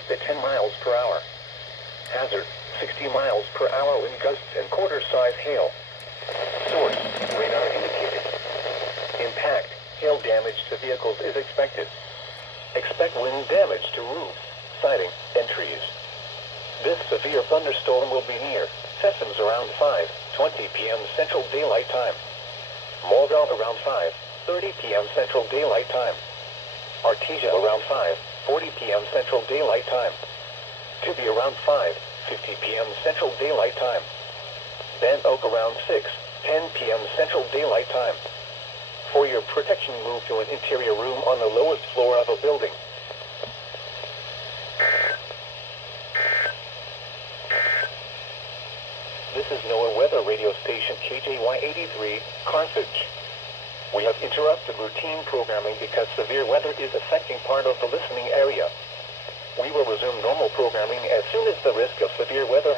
northeast at 10 miles per hour. Hazard, 60 miles per hour wind gusts and quarter-size hail. Source, radar indicated. Impact, hail damage to vehicles is expected. Expect wind damage to roofs, siding, and trees. This severe thunderstorm will be near Sessoms around 5:20 p.m. Central Daylight Time. Morville around 5:30 p.m. Central Daylight Time. Artesia around 5:40 p.m. Central Daylight Time. Tibby around 5:50 p.m. Central Daylight Time. Ben Oak around 6:10 p.m. Central Daylight Time. For your protection, move to an interior room on the lowest floor of a building. This is NOAA weather radio station KJY83, Carthage. We have interrupted routine programming because severe weather is affecting part of the listening area. We will resume normal programming as soon as the risk of severe weather